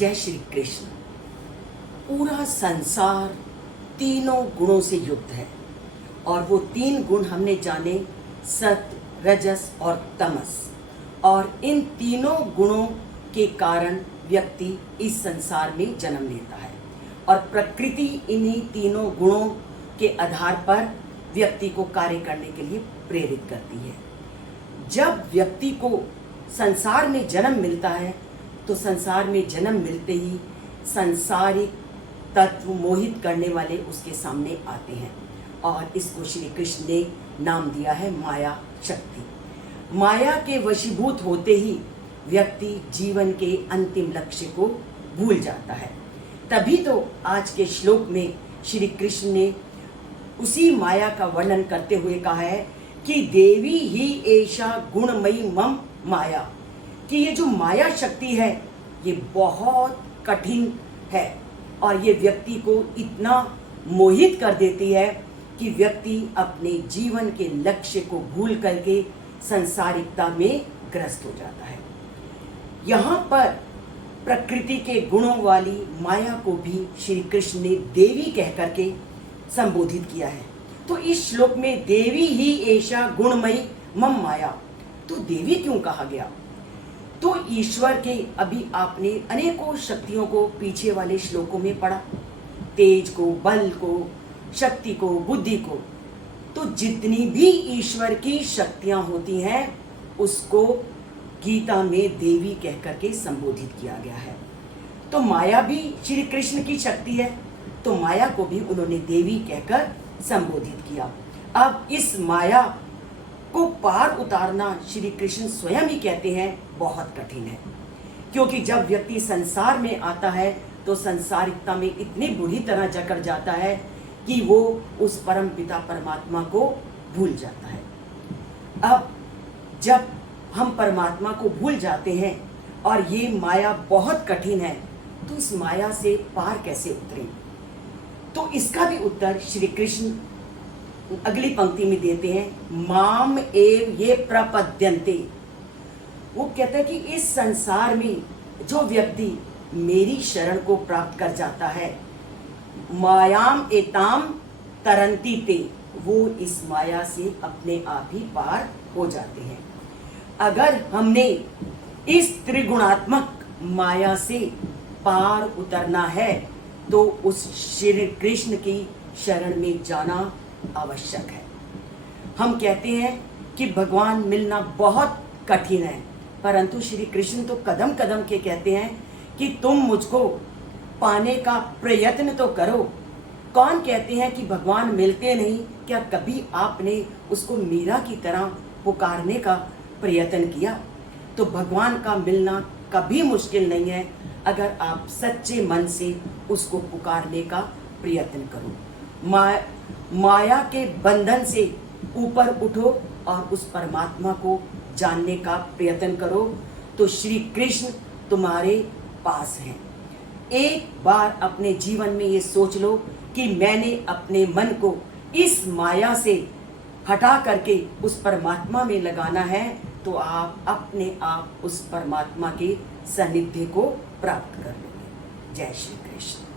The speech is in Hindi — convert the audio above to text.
जय श्री कृष्ण। पूरा संसार तीनों गुणों से युक्त है और वो तीन गुण हमने जाने, सत्व, रजस और तमस। और इन तीनों गुणों के कारण व्यक्ति इस संसार में जन्म लेता है और प्रकृति इन्हीं तीनों गुणों के आधार पर व्यक्ति को कार्य करने के लिए प्रेरित करती है। जब व्यक्ति को संसार में जन्म मिलता है तो संसार में जन्म मिलते ही सांसारिक तत्व मोहित करने वाले उसके सामने आते हैं और इसको श्री कृष्ण ने नाम दिया है माया शक्ति। माया के वशीभूत होते ही व्यक्ति जीवन के अंतिम लक्ष्य को भूल जाता है। तभी तो आज के श्लोक में श्री कृष्ण ने उसी माया का वर्णन करते हुए कहा है कि देवी ही एषा गुणमयी मम माया, कि ये जो माया शक्ति है ये बहुत कठिन है और ये व्यक्ति को इतना मोहित कर देती है कि व्यक्ति अपने जीवन के लक्ष्य को भूल करके संसारिकता में ग्रस्त हो जाता है। यहाँ पर प्रकृति के गुणों वाली माया को भी श्री कृष्ण ने देवी कह करके संबोधित किया है। तो इस श्लोक में देवी ही एषा गुणमयी मम माया, तो देवी क्यों कहा गया? तो ईश्वर के अभी आपने अनेकों शक्तियों को पीछे वाले श्लोकों में पढ़ा, तेज को, बल को, शक्ति को, बुद्धि को। तो जितनी भी ईश्वर की शक्तियां होती हैं उसको गीता में देवी कह करके संबोधित किया गया है। तो माया भी श्री कृष्ण की शक्ति है, तो माया को भी उन्होंने देवी कहकर संबोधित किया। अब इस माया को पार उतारना श्री कृष्ण स्वयं ही कहते हैं बहुत कठिन है, क्योंकि जब व्यक्ति संसार में आता है तो संसारिकता में इतनी बुरी तरह जकड़ जाता है कि वो उस परम पिता परमात्मा को भूल जाता है। अब जब हम परमात्मा को भूल जाते हैं और ये माया बहुत कठिन है तो इस माया से पार कैसे उतरें? तो इसका भी उत्तर श्री कृष्ण अगली पंक्ति में देते हैं, माम एव ये प्रपद्यन्ते। वो कहता है कि इस संसार में जो व्यक्ति मेरी शरण को प्राप्त कर जाता है, मायाम एताम तरंती ते, वो इस माया से अपने आप ही पार हो जाते हैं। अगर हमने इस त्रिगुणात्मक माया से पार उतरना है तो उस श्री कृष्ण की शरण में जाना आवश्यक है। हम कहते हैं कि भगवान मिलना बहुत कठिन है, परंतु श्री कृष्ण तो कदम कदम के कहते हैं कि तुम मुझको पाने का प्रयत्न तो करो। कौन कहते हैं कि भगवान मिलते नहीं? क्या कभी आपने उसको मीरा की तरह पुकारने का प्रयत्न किया? तो भगवान का मिलना कभी मुश्किल नहीं है अगर आप सच्चे मन से उसको पुकारने का प्रयत्न करो। माया के बंधन से ऊपर उठो और उस परमात्मा को जानने का प्रयत्न करो तो श्री कृष्ण तुम्हारे पास हैं। एक बार अपने जीवन में ये सोच लो कि मैंने अपने मन को इस माया से हटा करके उस परमात्मा में लगाना है, तो आप अपने आप उस परमात्मा के सानिध्य को प्राप्त कर लोगे। जय श्री कृष्ण।